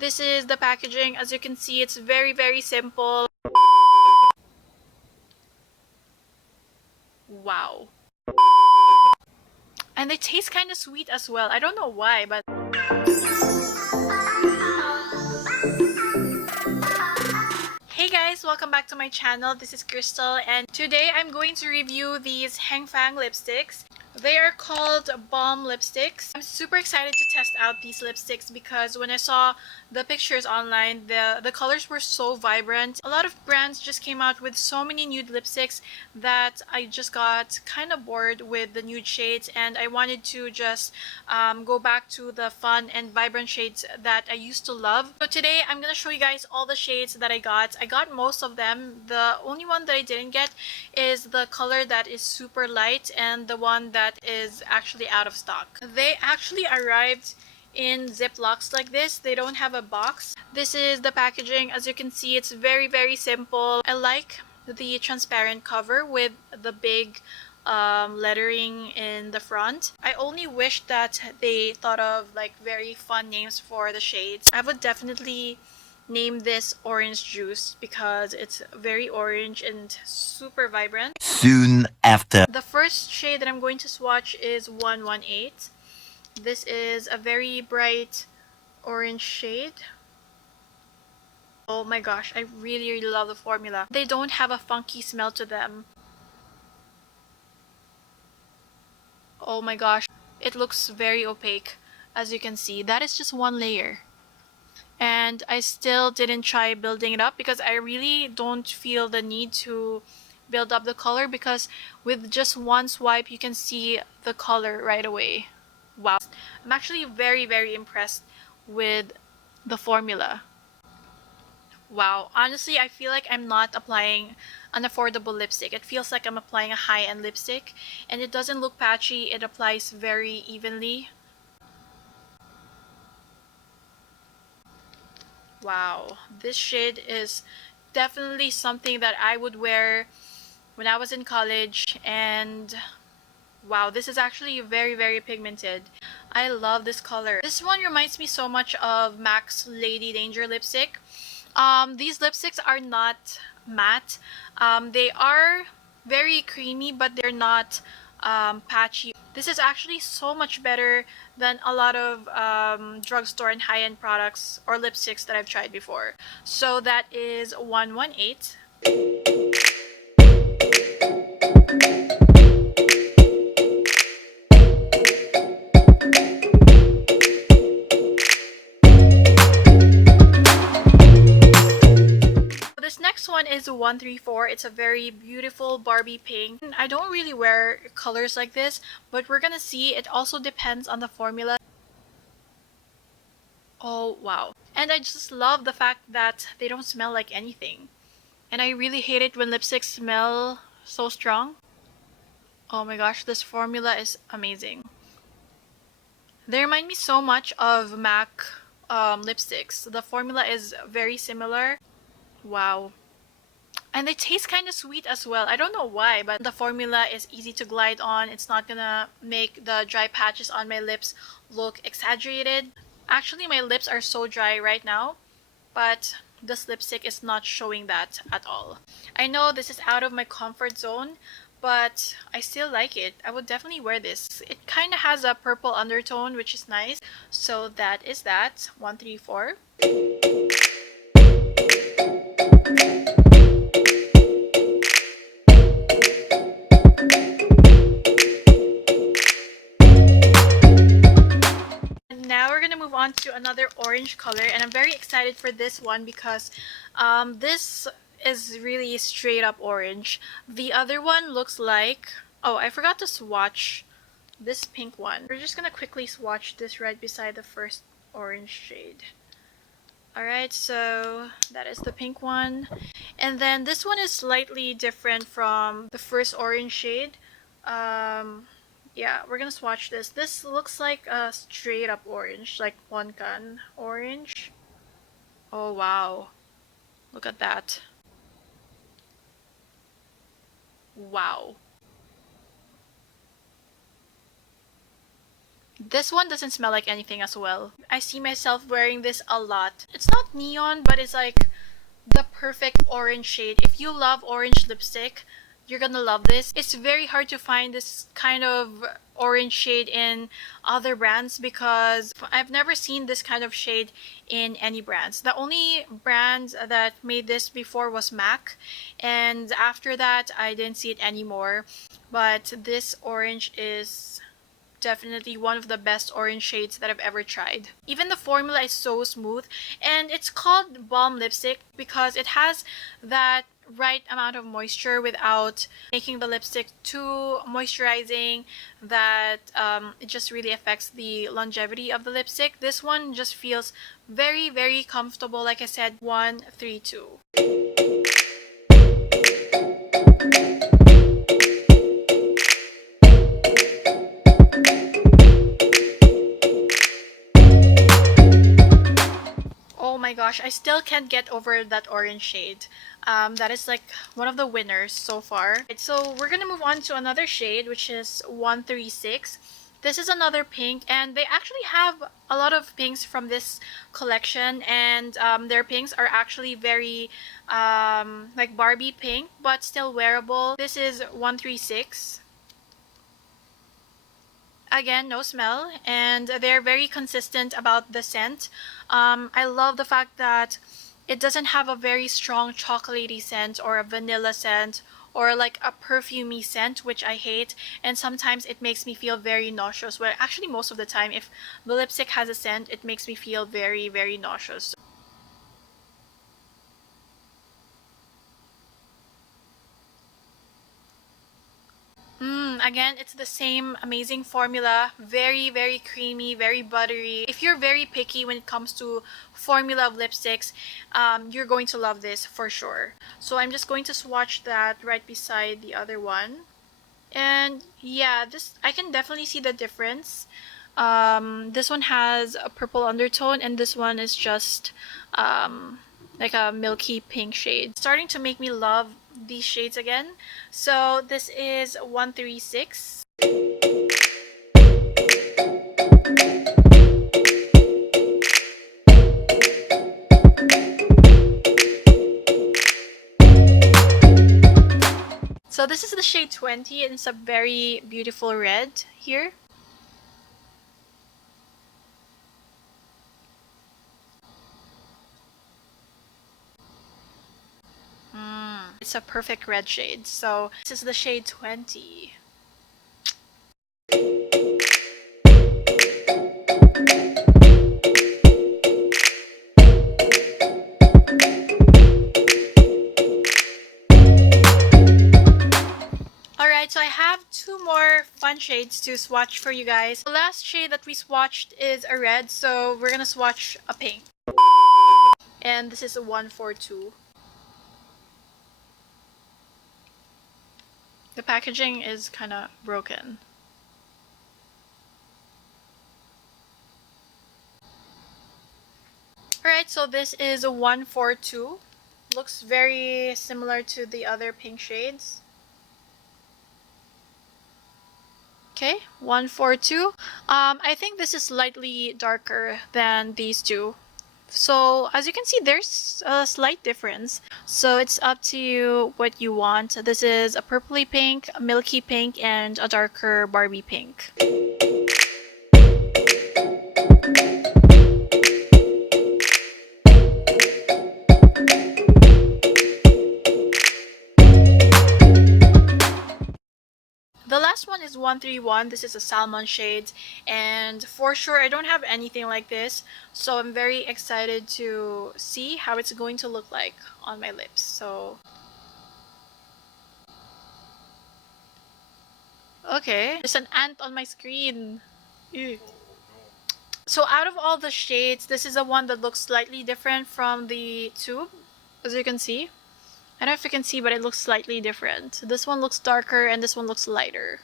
This is the packaging. As you can see, it's very simple. Wow. And they taste kind of sweet as well. I don't know why, but hey guys, welcome back to my channel. This is Crystal, and today I'm going to review these Heng Fang lipsticks. They are called Balm lipsticks. I'm super excited to test out these lipsticks because when I saw the pictures online, the colors were so vibrant. A lot of brands just came out with so many nude lipsticks that I just got kind of bored with the nude shades, and I wanted to just go back to the fun and vibrant shades that I used to love. So today I'm gonna show you guys all the shades that I got. I got most of them. The only one that I didn't get is the color that is super light and the one that is actually out of stock. They actually arrived in Ziplocs like this. They don't have a box. This is the packaging. As you can see, it's very simple. I like the transparent cover with the big lettering in the front. I only wish that they thought of like very fun names for the shades. I would definitely name this orange juice because it's very orange and super vibrant. Soon after. The first shade that I'm going to swatch is 118. This is a very bright orange shade. Oh my gosh, I really love the formula. They don't have a funky smell to them. Oh my gosh, it looks very opaque. As you can see, that is just one layer. And I still didn't try building it up because I really don't feel the need to build up the color, because with just one swipe you can see the color right away. Wow. I'm actually very impressed with the formula. Wow. Honestly, I feel like I'm not applying an affordable lipstick. It feels like I'm applying a high-end lipstick, and it doesn't look patchy. It applies very evenly. Wow, this shade is definitely something that I would wear when I was in college, and wow, this is actually very pigmented. I love this color. This one reminds me so much of MAC's Lady Danger lipstick. These lipsticks are not matte. They are very creamy, but they're not patchy. This is actually so much better than a lot of drugstore and high-end products or lipsticks that I've tried before. So that is 118. This next one is 134. It's a very beautiful Barbie pink. I don't really wear colors like this, but we're gonna see. It also depends on the formula. Oh wow. And I just love the fact that they don't smell like anything. And I really hate it when lipsticks smell so strong. Oh my gosh, this formula is amazing. They remind me so much of MAC lipsticks. The formula is very similar. Wow. And they taste kind of sweet as well. I don't know why, but the formula is easy to glide on. It's not gonna make the dry patches on my lips look exaggerated. Actually, my lips are so dry right now, but this lipstick is not showing that at all. I know this is out of my comfort zone, but I still like it. I would definitely wear this. It kind of has a purple undertone, which is nice. So that is that. 134. Now we're gonna move on to another orange color, and I'm very excited for this one because this is really straight up orange. The other one looks like, oh, I forgot to swatch this pink one. We're just gonna quickly swatch this right beside the first orange shade. Alright, so that is the pink one. And then this one is slightly different from the first orange shade. Yeah, we're gonna swatch this. This looks like a straight up orange, like Poncan orange. Oh wow, look at that. Wow. This one doesn't smell like anything as well. I see myself wearing this a lot. It's not neon, but it's like the perfect orange shade. If you love orange lipstick, you're gonna love this. It's very hard to find this kind of orange shade in other brands because I've never seen this kind of shade in any brands. The only brand that made this before was MAC, and after that I didn't see it anymore. But this orange is definitely one of the best orange shades that I've ever tried. Even the formula is so smooth, and it's called Balm lipstick because it has that right amount of moisture without making the lipstick too moisturizing that it just really affects the longevity of the lipstick. This one just feels very comfortable. Like I said, 132. Oh my gosh, I still can't get over that orange shade. That is like one of the winners so far. So we're gonna move on to another shade, which is 136. This is another pink, and they actually have a lot of pinks from this collection, and their pinks are actually very like Barbie pink, but still wearable. This is 136. Again, no smell, and they're very consistent about the scent. I love the fact that it doesn't have a very strong chocolatey scent or a vanilla scent or like a perfumey scent, which I hate, and sometimes it makes me feel very nauseous. Well, actually most of the time if the lipstick has a scent, it makes me feel very nauseous. Again, it's the same amazing formula. Very creamy, very buttery. If you're very picky when it comes to formula of lipsticks, you're going to love this for sure. So I'm just going to swatch that right beside the other one. And yeah, this I can definitely see the difference. This one has a purple undertone, and this one is just like a milky pink shade. Starting to make me love these shades again. So this is 136. So this is the shade 20, and it's a very beautiful red here. It's a perfect red shade. So this is the shade 20. Alright, so I have two more fun shades to swatch for you guys. The last shade that we swatched is a red, so we're gonna swatch a pink. And this is a 142. The packaging is kind of broken. Alright, so this is a 142. Looks very similar to the other pink shades. Okay, 142. I think this is slightly darker than these two. So as you can see, there's a slight difference. So it's up to you what you want. This is a purpley pink, a milky pink, and a darker Barbie pink. The last one is 131. This is a salmon shade, and for sure I don't have anything like this, so I'm very excited to see how it's going to look like on my lips. So okay, there's an ant on my screen. Ew. So out of all the shades, this is the one that looks slightly different from the tube, as you can see. I don't know if you can see, but it looks slightly different. This one looks darker and this one looks lighter.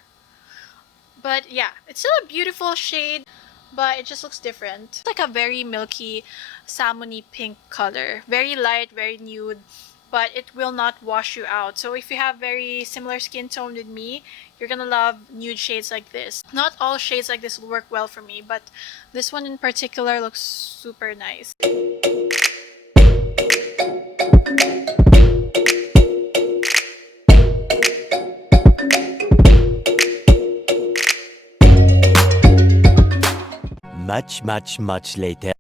But yeah, it's still a beautiful shade, but it just looks different. It's like a very milky, salmony pink color. Very light, very nude. but it will not wash you out. So if you have very similar skin tone with me, you're gonna love nude shades like this. Not all shades like this will work well for me, but this one in particular looks super nice. Much later.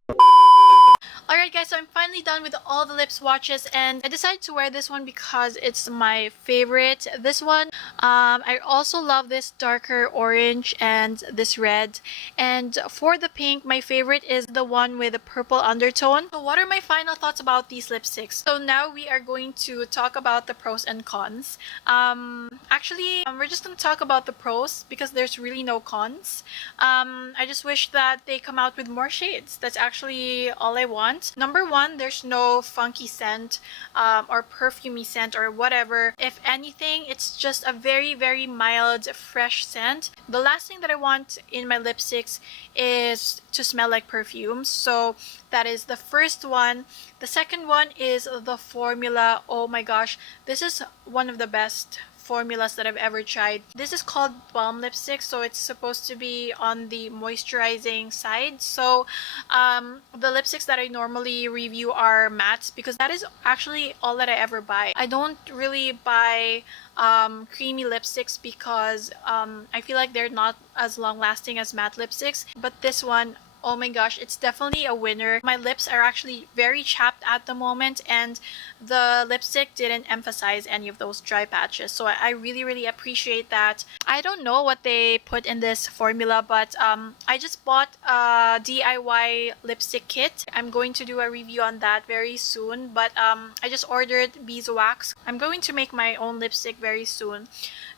Alright guys, so I'm finally done with all the lip swatches, and I decided to wear this one because it's my favorite. This one, I also love this darker orange and this red. And for the pink, my favorite is the one with the purple undertone. So what are my final thoughts about these lipsticks? So now we are going to talk about the pros and cons. We're just going to talk about the pros because there's really no cons. I just wish that they come out with more shades. That's actually all I want. Number one, there's no funky scent or perfumey scent or whatever. If anything, it's just a very mild, fresh scent. The last thing that I want in my lipsticks is to smell like perfume. So that is the first one. The second one is the formula. Oh my gosh, this is one of the best formulas that I've ever tried. This is called Balm lipstick, so it's supposed to be on the moisturizing side. So the lipsticks that I normally review are mattes because that is actually all that I ever buy. I don't really buy creamy lipsticks because I feel like they're not as long lasting as matte lipsticks, but this one, oh my gosh, it's definitely a winner. My lips are actually very chapped at the moment, and the lipstick didn't emphasize any of those dry patches. So I really appreciate that. I don't know what they put in this formula, but I just bought a DIY lipstick kit. I'm going to do a review on that very soon, but I just ordered beeswax. I'm going to make my own lipstick very soon.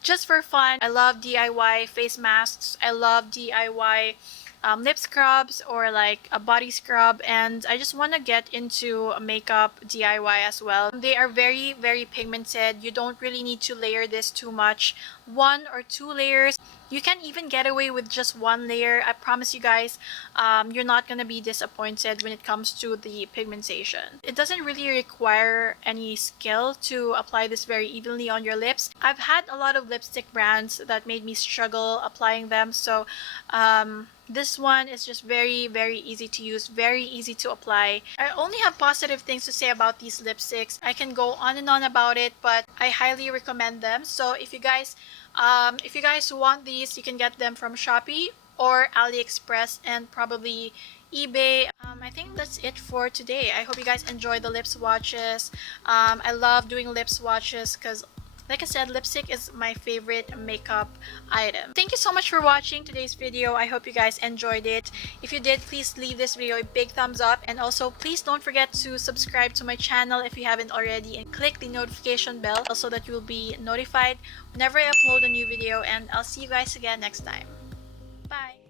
Just for fun. I love DIY face masks. I love DIY lip scrubs or like a body scrub, and I just want to get into makeup DIY as well. They are very pigmented. You don't really need to layer this too much. 1 or 2 layers. You can even get away with just 1 layer. I promise you guys, you're not gonna be disappointed when it comes to the pigmentation. It doesn't really require any skill to apply this very evenly on your lips. I've had a lot of lipstick brands that made me struggle applying them, so this one is just very easy to use, very easy to apply. I only have positive things to say about these lipsticks. I can go on and on about it, but I highly recommend them. So if you guys want these, you can get them from Shopee or Aliexpress and probably eBay. I think that's it for today. I hope you guys enjoy the lip swatches. I love doing lip swatches because, like I said, lipstick is my favorite makeup item. Thank you so much for watching today's video. I hope you guys enjoyed it. If you did, please leave this video a big thumbs up, and also please don't forget to subscribe to my channel if you haven't already, and click the notification bell so that you will be notified whenever I upload a new video, and I'll see you guys again next time. Bye!